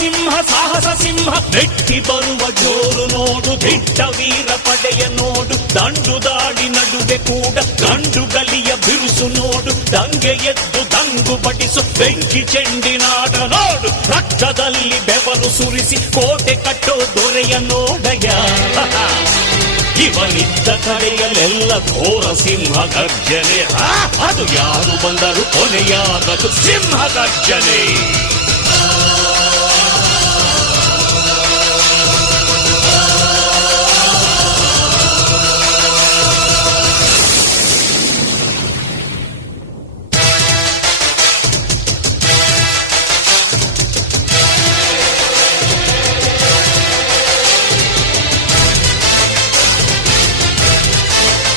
ಸಿಂಹ ಸಾಹಸ ಸಿಂಹ ಮೆಟ್ಟಿ ಬರುವ ಜೋರು ನೋಡು, ದಿಟ್ಟ ವೀರ ಪಡೆಯ ನೋಡು, ದಂಡು ದಾಡಿ ನಡುವೆ ಕೂಡ ಗಂಡು ಗಲಿಯ ಬಿರುಸು ನೋಡು, ದಂಗೆ ಎದ್ದು ದಂಗು ಬಡಿಸು ಬೆಂಕಿ ಚೆಂಡಿನಾಡ ನೋಡು, ರಕ್ತದಲ್ಲಿ ಬೆವರು ಸುರಿಸಿ ಕೋಟೆ ಕಟ್ಟೋ ದೊರೆಯ ನೋಡಯ. ಇವನಿದ್ದ ಕಡೆಯಲ್ಲೆಲ್ಲ ಘೋರ ಸಿಂಹ ಗರ್ಜನೆ, ಅದು ಯಾರು ಬಂದರು ಕೊನೆಯಾಗದು ಸಿಂಹ ಗರ್ಜನೆ.